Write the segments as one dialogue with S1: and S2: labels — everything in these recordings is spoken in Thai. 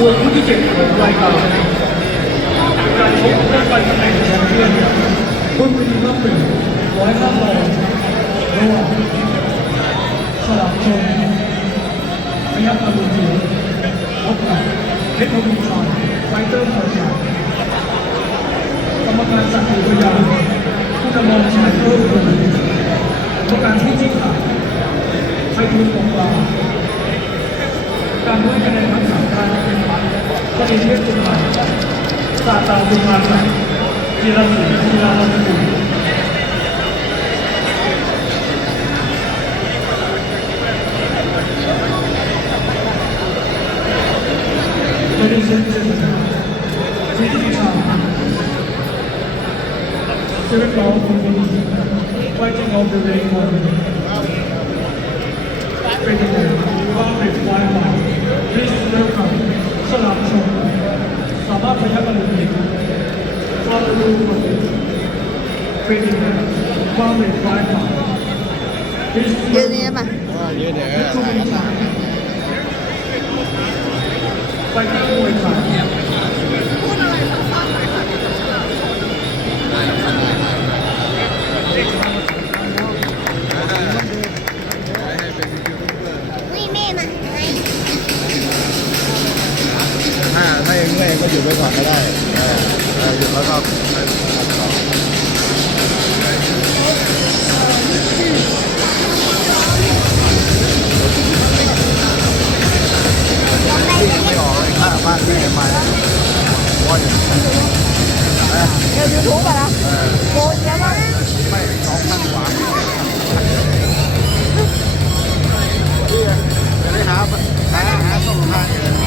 S1: มวยคู่ที่เจ็ดของรายการการชกเพื่อไปตำแหน่งแชมเปี้ยนรุ่นปีรอบหนึ่งร้อยห้าปอนด์ระหว่างฉลามชนพยัคฆ์อรุณจิ๋วพบกับเพชรทวีชัยไฟเตอร์พอชากรรมการสักดิ์อุทยานผู้ดำรงชายเพิ่มคนกรรมการที่จิ้งขาดไฟทูลของกลา การด้วยคะแนนทั้งสามท่านประเด็นเลือกคุณมาศาสตราคุณมาใหม่กีฬาสีลป์กีฬาวัฒนศิลป์นเด็นเลือกคุณมาศิลปินสาวศิเป็นเราคุณคนนี้ fighting on the ring เป็นยังไง Congress Wi-Fi, please welcome สลามชนสามารถพยักอรุณเอกฟอร์ลูโรเป็นยังไงความเร็วไฟฟ้า please
S2: ยืนนี้มา
S3: ว่าเยอะเดี๋ยว
S1: welcome ทุกท่านไปที่มวยไทยา
S3: ถ้ายังเมื่อยก็หยุดไว้ก่อนก็ได้หยุดแล้วก็ไปทำต่อวิ่งไม่ออกเลยข้าบ้านแม่มาว่าอย่างนี้
S2: เดี๋ยวยูทูบอะนะโกนเยอะมาก
S3: ไม่สองพันกว่าจะได้หาหาหาส่งทาง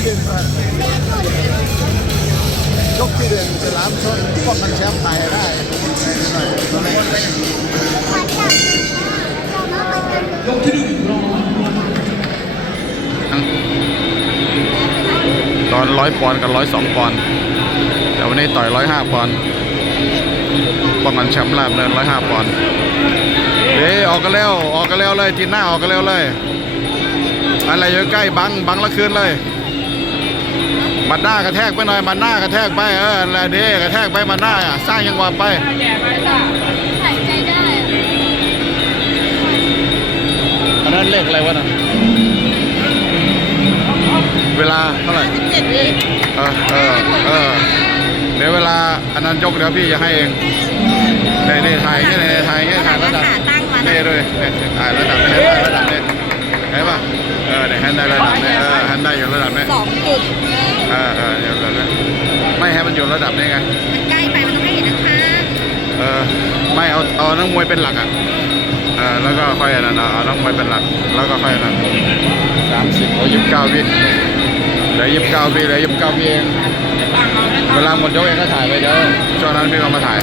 S3: ย
S2: ก
S3: ที่หนึ่งก่อนยกที่หนึ่งสลามชนป้องกันแชมป์ไทยได้หน่อยตอนนี้
S1: ยกที่หนึ่งรอง
S4: ตอนร้อยปอนด์กับร้อยสองปอนด์แต่วันนี้ต่อยร้อยห้าปอนด์ป้องกันแชมป์ลาบเนินร้อยห้าปอนด์เด้ออกกันแล้วออกกันแล้วเลยทีหน้าออกกันแล้วเลย อะไรอยู่ใกล้บังบังละคืนเลย มัดหน้ากระแทกไปหน่อย มัดหน้ากระแทกไปเออแล้วเด้กระแทกไปมัดหน้าอะสร้างยังหวะไป
S2: หายใจได้
S4: อันนั้นเลขอะไรวะน่ะ เวลาเท่าไหร่
S2: เจ็ดวิ
S4: เออเออเออเดี๋ยวเวลาอันนั้นยกเดี๋ยวพี่จะให้เองในในถ่ายเงี้ยในถ่ายเงี้ยถ่ายระดับ
S2: ขาตั้งมา
S4: นี่ด้วยเนี่ยถ่ายระดับนี่ถ่ายระดับนี่เห็นป่ะเออเดี๋ยวแฮนด์ได้ระดับนี่เออ แฮนด์ได้อยู่ระดับนี่
S2: สองจุด
S4: เออเอออยู่ระดับนี่ไม่ให้มันอยู่ระดับนี้ไง
S2: มันใกล้ไปมันต้องให้เห็นข้าง
S4: เออไม่เอาเอานักมวยเป็นหลักอะเออแล้วก็ค่อยอันนั้นเอาเอานักมวยเป็นหลัก แล้วก็ค่อยอันนั้นสามสิบโอ้ยี่สิบเก้าวิเหลือยี่สิบเก้าวิเหลือยี่สิบเก้าวิเองเวลาหมดยกเองก็ถ่ายไปเดี๋ยวช่วงนั้นพี่ก็มาถ่าย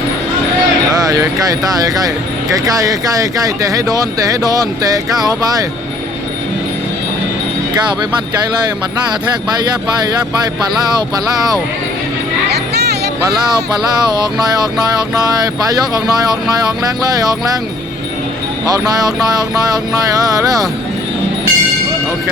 S4: เอออยู่ใกล้ๆต้าอยู่ใกล้ใกล้ใกล้ใกล้ใกล้ๆเตะให้โดนเตะให้โดนเตะก้าวเข้าไป ก้าวไปมั่นใจเลยมันหน้าแทกไปแย่ไปแย่ไปปะเล่าปะเล่าปะเล่าปะเล่าออกหน่อยออกหน่อยออกหน่อยไปยกออกหน่อยออกหน่อยออกแรงเลยออกแรงออกหน่อยออกหน่อยออกหน่อยออกหน่อยเออเร็วโอเค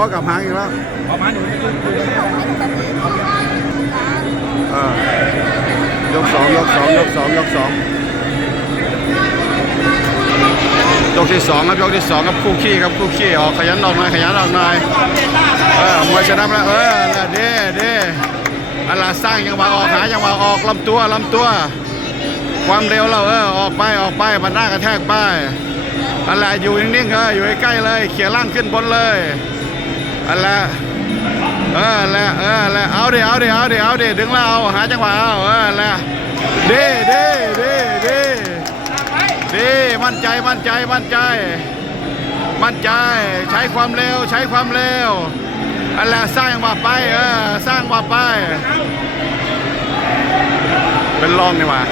S4: หัวกับหางอีกแล้ว
S3: ประมาณนี้
S4: ยกสองยกสองยกสองยกสองยกที่สองครับยกที่สองครับคู่ขี้ครับคู่ขี้ออกขยันออกหน่อยขยันออกหน่อยเออมวยชนะแล้วเออน่ะเด้เด้อะไรสร้างยังมาออกหายังมาออกลำตัวลำตัว ความเร็วเราเออออกไปออกไปมันหน้ากระแทกไปอะไรอยู่นิ่งๆเอออยู่ใกล้ๆเลยเขี่ยล่างขึ้นบนเลย อะไรเออแหละเออแหละเอาดิเอาดิเอาดิเอาดิดึงแล้วเอาหาจังหวะเอาเออและเด้เด้เด้เด้เด้มั่นใจมั่นใจมั่นใจ มั่นใจใช้ความเร็วใช้ความเร็วอะไรสร้างมาไปเออสร้างมาไป เป็นรองนี่ว่า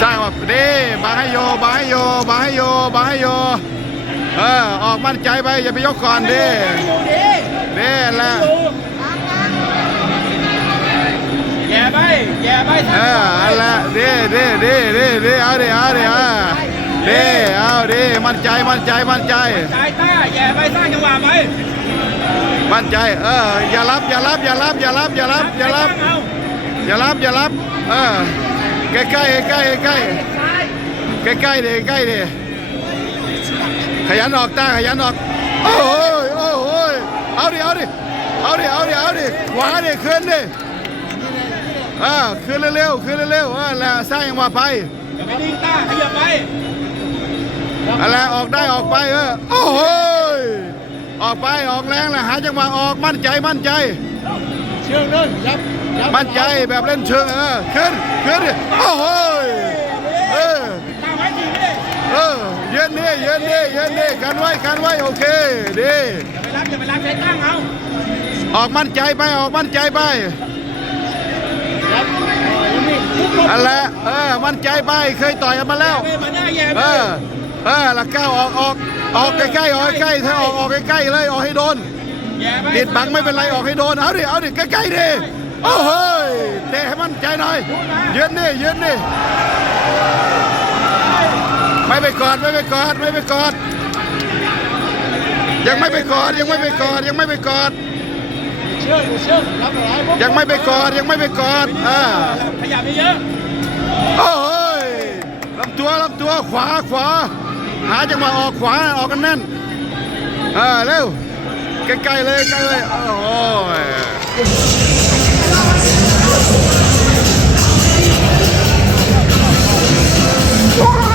S4: สร้างแบบดีบาให้โยบาให้โยบาให้โยบาให้โยเออออกมั่นใจไปอย่าไปยกก่อนดิดี แหละ
S3: แย่ไปแย่ไป
S4: เอออันละดีดีดีดีดีเอาดิเอาดิเอาเดีเอาดิมั่นใจมั่นใจมั่นใจ
S3: สายต้าแย่ไปสร้างจังหวะไป
S4: มั่นใจเอออย่ารับอย่ารับอย่ารับอย่ารับอย่ารับอย่ารับ
S3: อ
S4: ย่ารับอย่ารับเออใกล้ใกล้ใกล้ใกล้ใกล้ใกล้ดิใกล้ดิขยันออกตาขยันออกโอ้ เอาดิเอาดิเอาดิเอาดิเอาดิขวาดิขึ้นดิเออขึ้นเร็วๆขึ้นเร็วๆเออแล้วสร้างยังมาไป
S3: อย่าไปนิ่งต้าขยับไป
S4: อะไรออกได้ออกไปเออโอ้โหออกไปออกแรงแล้วหาจังหวะออกมั่นใจมั่นใจ
S3: เชื่องนึงยับ
S4: มั่นใจแบบเล่นเชิงเออขึ้นขึ้นดิโอ้โหเออ
S3: ต้าไว้จริงดิ
S4: เออ เย็นดิเย็นดิเย็นดิกันไว้กันไว้โอเคดี
S3: อย่าไปรับอย่าไปรับใช้ตั้งเอา
S4: ออกมั่นใจไปออกมั่นใจไปอันแหละเออมั่นใจไปเคยต่อยกันมาแล้ว
S3: ไปมาหน้าแย่
S4: เอ
S3: ไป
S4: อเออละก้าวออกออกออกใกล้ๆออกใกล้ๆถ้าออกออกใกล้ๆเลยออกให้โดน
S3: แย่ไป
S4: ติดบังไม่เป็นไรออกให้โดนเอาดิเอาดิใกล้ๆดิโอ้โหเตะให้มั่นใจหน่อยยืนดิยืนดิ ไม่ไปกอดไม่ไปกอดไม่ไปกอด ยังไม่ไปกอดยังไม่ไปกอดยังไม่ไปกอด
S3: เชื่องอยู่เชื่องรับอะไรพวก
S4: ยังไม่ไปกอดยังไม่ไปกอดอ่า
S3: ขยับไปเยอะ
S4: โอ้โหลำตัวลำตัวขวาขวา หาจังหวะออกขวาออกกันแน่นอ่าเร็วใกล้ๆเลยใกล้เลยโอ้โ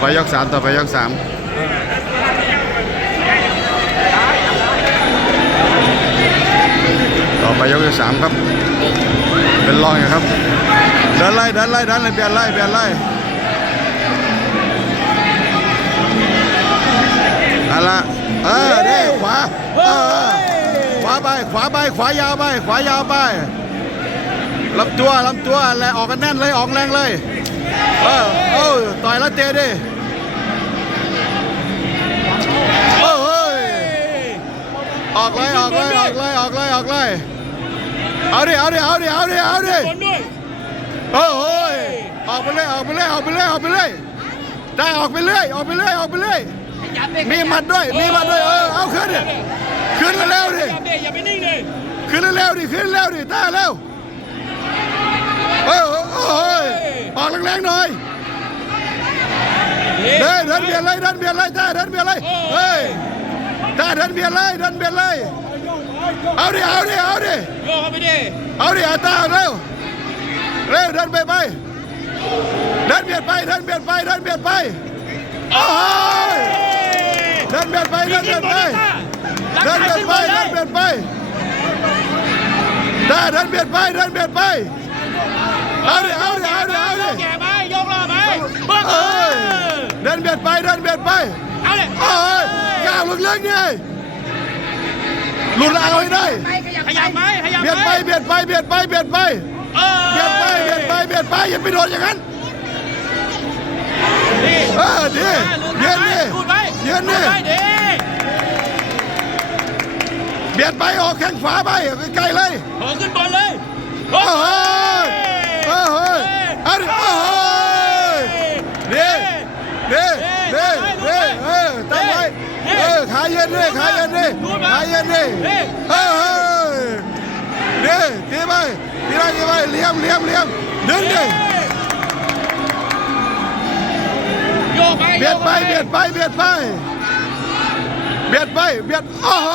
S4: ไปยกสามต่อไปยกสามต่อไปยกที่สามครับ เป็นรองอยู่ครับ เดินไล่เดินไล่เดินไล่เปลี่ยนไล่เปลี่ยนไล่เอะไรเออเด้ขวาเออขวาไปขวาไปขวายาวไปขวายาวไปลำตัวลำตัวแรงออกกันแน่นเลยออกแรงเลย เออเออต่อยแล้วเตะดิโอ้เฮ้ยออกเลยออกเลยออกเลยออกเลยออกเลยเอาดิเอาดิเอาดิเอาดิเอาดิ
S2: คนด้วย
S4: โอ้โหยออกไปเลยออกไปเลยออกไปเลยออกไปเลยได้ออกไปเลยออกไปเลยออกไปเลย
S2: ยับเด็ก
S4: มีหมัดด้วยมีหมัดด้วยเออเอาขึ้นดิขึ้นเร็วๆดิ
S2: ยับเด็กอย่าไปนิ่งเลย
S4: ขึ้นเร็วๆดิขึ้นเร็วดิได้เร็วเออโอ้โหย ออกแรงๆหน่อยเดินเดินเบียดเลยเดินเบียดเลยได้เดินเบียดเลยเฮ้ยได้เดินเบียดเลยเดินเบียดเลยเอาดิเอาดิเอาดิ
S2: โยกเข้าไปดิ
S4: เอาดิอาตาเร็วเร็วเดินไปไปเดินเบียดไปเดินเบียดไปเดินเบียดไปโอ้ยเดินเบียดไปเดินเบียดไปเดินเบียดไปเดินเบียดไปได้เดินเบียดไปเดินเบียดไป เอาดิเอาดิเอาดิเอาดิ
S2: แก่ไปยกล้อไปเบิ้ง
S4: เอ้ยเดินเบียดไปเดินเบียดไป
S2: เอาเลย
S4: โอ้ยก้าวลึกๆนี่หลุดเอาให้ได้
S2: ขยับไหมขยับ
S4: เบียดไปเบียดไปเบียดไปเบียดไป
S2: เออ
S4: เบียดไปเบียดไปเบียดไปอย่าไปโดนอย่างนั้น
S2: นี่
S4: เออดีเยืนดิ
S2: พูดไป
S4: เยืนดิ
S2: พูดไปดิ
S4: เบียดไปออกแข้งขวาไปใกล้ๆเลย
S2: ขอขึ้นบอลเลย
S4: โอ้โหโอ้โหเอาดิโอ้โหดี ดีดีดีเออตั้งไว้เออขาเย็นดิขาเย็นดิขาเย็นดิเออดีดีไปดีไปดีไปเลี้ยมเลี้ยมเลี้ยมดึงดิ
S2: โยกไป
S4: เบียดไปเบียดไปเบียดไปเบียดไปเบียดโอ้โห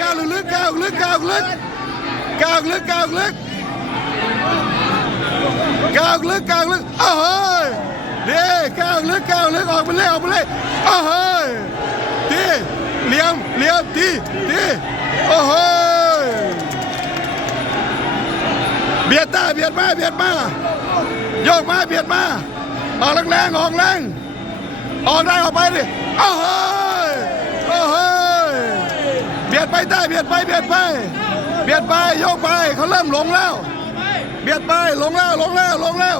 S4: ก้าวลึกๆก้าวลึกก้าวลึกก้าวลึกก้าวลึกก้าวลึกก้าวลึกโอ้โห ดีก้าวลึกก้าวลึกออกไปเลยออกไปเลยโอ้โหดีเหลี่ยมเหลี่ยมดีดีโอ้โหเบียดตาเบียดมาเบียดมาโยกมาเบียดมาออกแรงๆออกแรงออกได้ออกไปดิโอ้โหโอ้โหเบียดไปได้เบียดไปเบียดไปเบียดไปโยกไปเขาเริ่มหลงแล้ว เบียดไปหลงแล้วหลงแล้วหลงแล้ว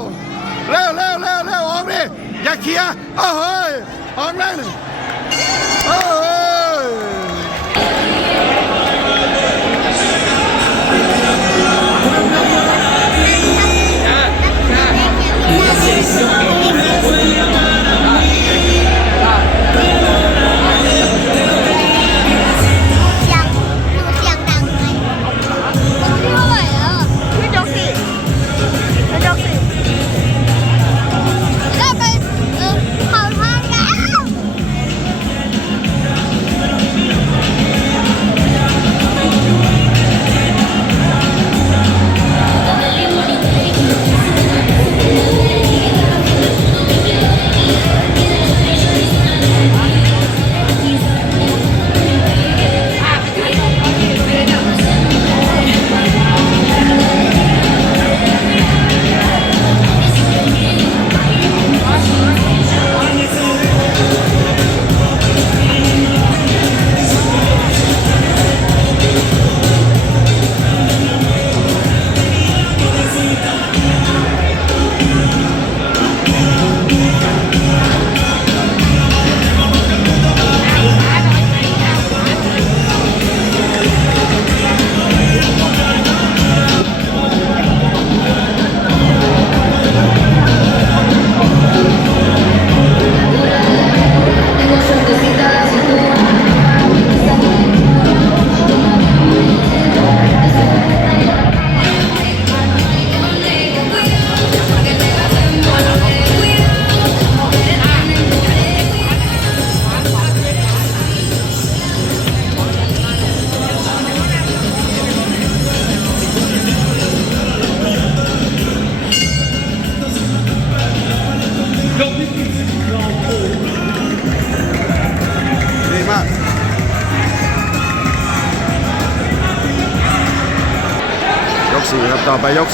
S4: เร็วเร็วเร็วเร็วออกดิอย่าเคลียร์โอ้โหยออกแรงหนึ่งโอ้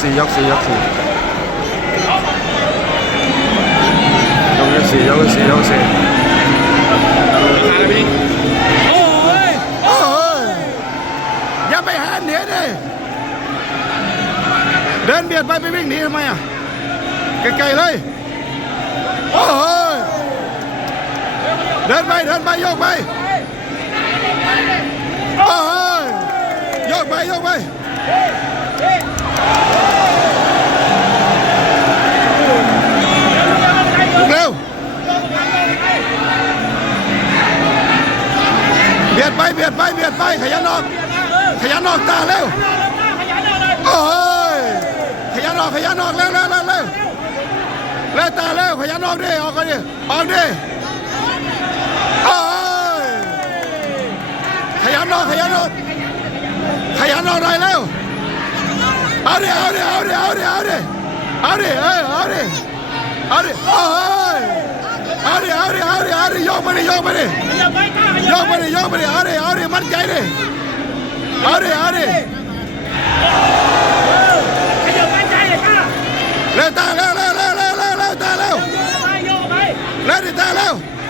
S5: สี่ยกสี่ยกสี่ยกสี่ยกสี่ยกสี่
S2: โอ้ย
S4: โอ้ยอย่าไปหาเหนียดิเดินเบียดไปไปวิ่งหนีทำไมอะไกลๆเลยโอ้โหเดินไปเดินไปโยกไปโอ้โหโยกไปโยกไป เบียดไปเบียดไปเบียดไปขยันออก ขยันออกตาเร็วโอ้ยขยันออกขยันออกเร็วเร็วเร็วเร็วเร็วตาเร็วขยันออกดิออกกันดิออกดิโอ้ยขยันออกขยันออกขยันออกหน่อยเร็วเอาดิเอาดิเอาดิเอาดิเอาดิเอาดิเออเอาดิเอาดิโอ้ยเอาดิเอาดิเอาดิเอาดิโยกไปดิโยกไปดิโยกไปดิโยกไปดิเอาดิเอาดิมั่นใจดิเอาดิ यहाँ पर यहाँ पर आ रहे आ रहे, मर क्या रहे आ रहे आ रहे। ले ता, ले ले ले ले ले ले, ता, ले। ले रे, ता, ले।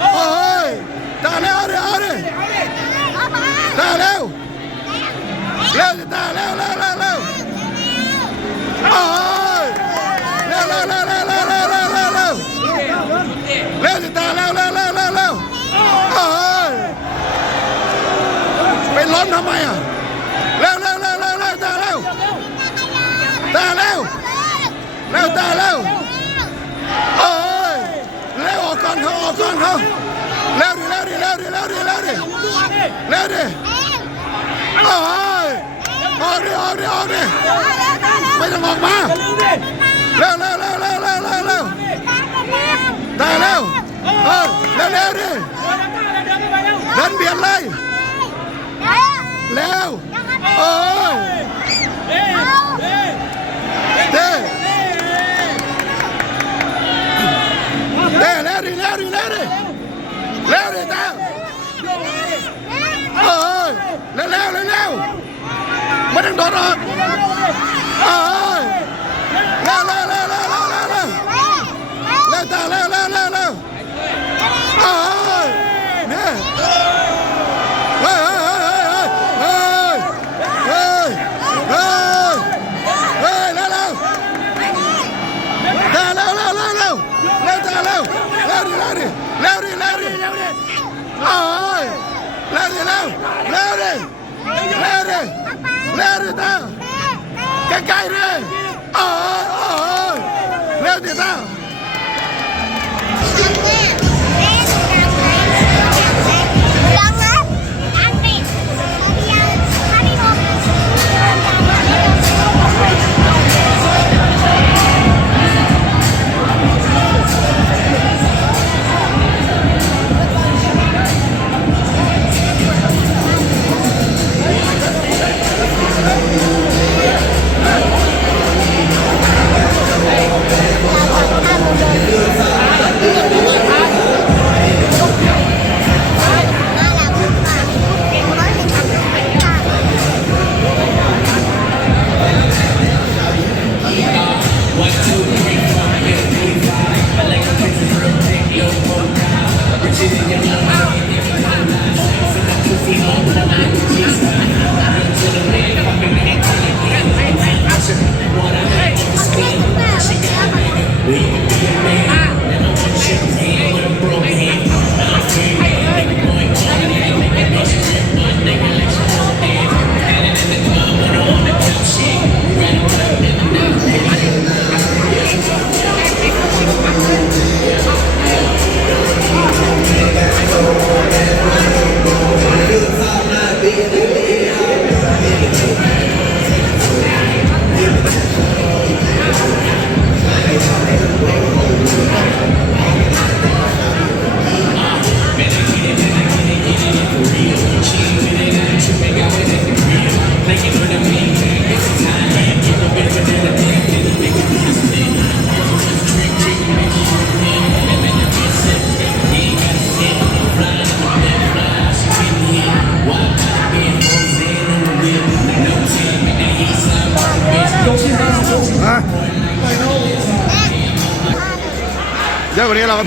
S4: ओए ता, ले, आ रहे आ रहे। ता, ले। ले ता, ले ले ले ले। ओए năm mày à leo leo leo leo leo ta leo ta leo leo ta leo ôi leo ở con không ở con không leo đi leo đi leo đi leo đi leo đi leo đi ôi ở đi ở đi ở đi mày đừng ngọt mà leo leo leo leo leo leo leo ta leo ờ leo leo đi đánh biển lên เร็วเออเด้เด้เด้เร็วดิเร็วดิเร็วดิเร็วดิเต้เออเร็วเร็วเร็วไม่ต้องโดนหรอกเออเร็วเร็ว Merda! Quem cai, né? Ah, ah, ah! Leu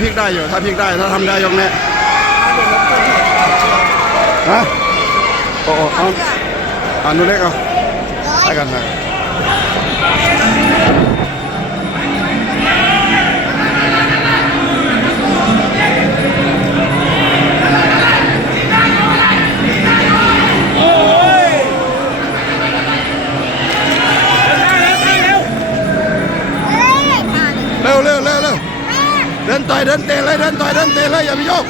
S4: พิกได้อยู่ ถ้าพิกได้ ถ้าทำได้ยงกนี้ฮะโอ้โหเอาอันนู้นเล็กเอาไปกันนะเร็วเร็ว เร็วเดินต่อยเดินเตะเลยเดินต่อยเดินเตะเลยอย่าไปโยก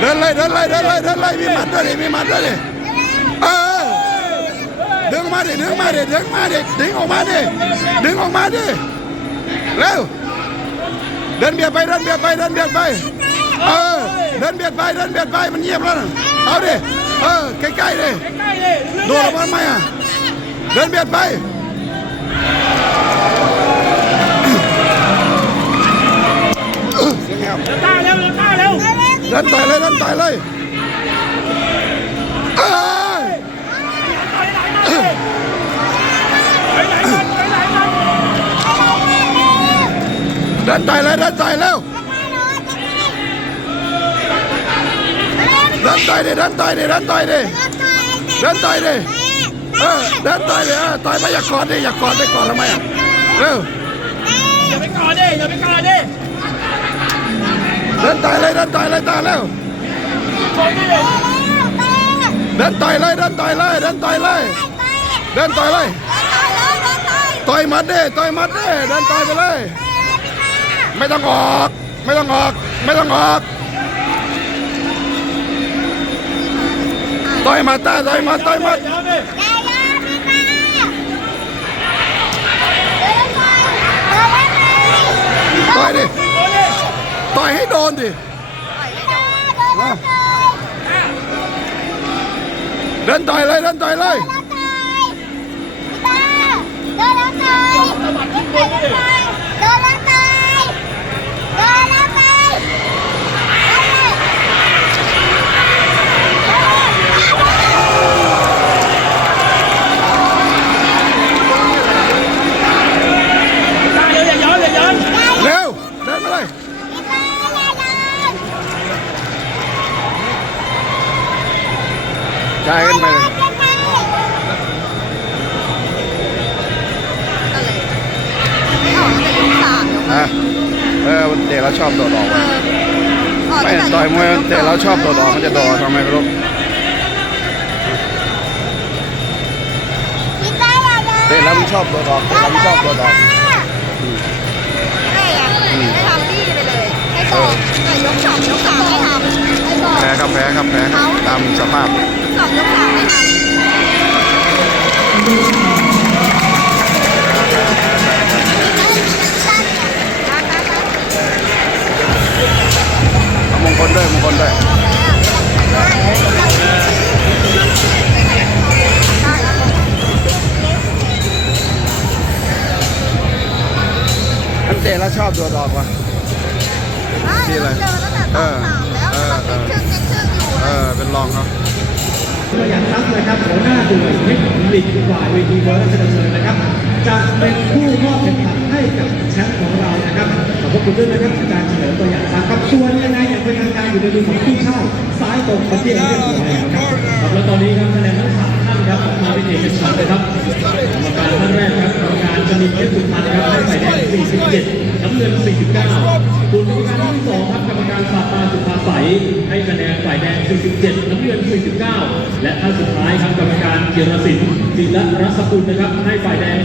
S4: เดินเลยเดินเลยเดินเลยเดินเลยมีหมัดด้วยดิมีหมัดด้วยดิเออดึงมาดิดึงมาดิดึงมาดิดึงออกมาดิดึงออกมาดิเร็วเดินเบียดไปเดินเบียดไปเดินเบียดไปเออเดินเบียดไปเดินเบียดไปมันเงียบแล้วนะเอาดิเออใกล้ๆดิโดนแล้วมันไหมอะเดินเบียดไป เสียงแหบ
S2: ตาเร็วตาเร็ว
S4: เดินต่อยเลยเดินต่อยเลยเอ้ย
S2: ไปไหนกันไปไหนกัน
S4: เดินต่อยเลยเดินต่อยเร็วเดินต่อยดิเดินต่อยดิเดินต่อยดิเดินต่อยดิเออเดินต่อยดิเออต่อยไปอย่ากอดดิอย่ากอดไปกอดทำไมอะเร็ว
S2: อย่าไปก่อนดิอย่าไปก่อนดิ
S4: เดินต่อยเลยเดินต่อยเลยตาเร็ว
S2: ชนดิ
S4: เดินต่อยเลยเดินต่อยเลยเดินต่อยเลยเดินต่อยเลยต่อยหมัดดิต่อยหมัดดิเดินต่อยไปเลย ไม่ต้องออก ไม่ต้องออก ไม่ต้องออกต่อยหมาตาต่อยหมาต่อยหมา
S2: เดี๋ยวดิ
S4: ต่อยดิ
S2: โอ้ดิ
S4: ต่อยให้โดนดิเดินต่อยเลยเดินต่อยเลย
S2: ตาเร็วอย่าย้อนอย่าย้อน
S4: เร็ว เดินมาเลย ใช่กันไปเลยฮะเออวันเตะเราชอบโดดออกว่ะไม่ต่อยมวยวันเตะเราชอบโดดออกมันจะโดดออกทำไมไม่รู้เตะแล้วมันชอบโดดออกเตะแล้วมันชอบโดดออก
S5: ให้อะให้ทำดีไปเลยให้ต่อแต่ยกสองยกสามไม่ทำให้ต่อ
S4: แพ้ครับแพ้ครับแพ้ครับตามสภาพ
S5: สองยกสามไม่ทำ
S4: เอามงคลด้วยมงคลด้วยอันเตะแล้วชอบโดดออกว่ะที่อะไร
S5: เจอตั้งแต่ตอ
S4: เออเออ
S5: เช็คเช็คเช็คอยู่
S4: เออเป็นรองเขา
S6: ตัวอย่างครับนะครับหัวหน้าดูวยเทคนิคฝ่ายเวทีวอลราชดำเนินนะครับจะเป็นผู้มอบแข่งขันให้กับแชมป์ของเรานะครับขอบพระคุณด้วยนะครับอาจารย์เฉลิมตัวอย่างครับส่วนยังไงอย่างเป็นทางการอยู่ในมือของผู้เช่าซ้ายตรงประเทศเรียบร้อยแล้วครับครับแล้วตอนนี้ครับคะแนนทั้งสามท่าน ครับมาเป็นเอกฉันท์เลยครับกรรมการท่านแรกครับกรรมการจะมีเพชรสุพรรณครับให้ฝ่ายแดง47น้ำเงิน 49ส่วนกรรมการที่สองครับกรรมการสาตาสุภาใสให้คะแนนฝ่ายแดง 47 น้ำเงิน 49 และท่านสุดท้ายครับกรรมการเกียรติสินศิลรัศกุลนะครับให้ฝ่ายแดง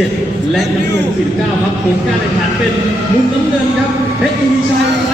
S6: 47 และน้ำเงิน 49 ครับผลการแข่งขันเป็นมุมน้ำเงินครับเพชรอุริชัยไร้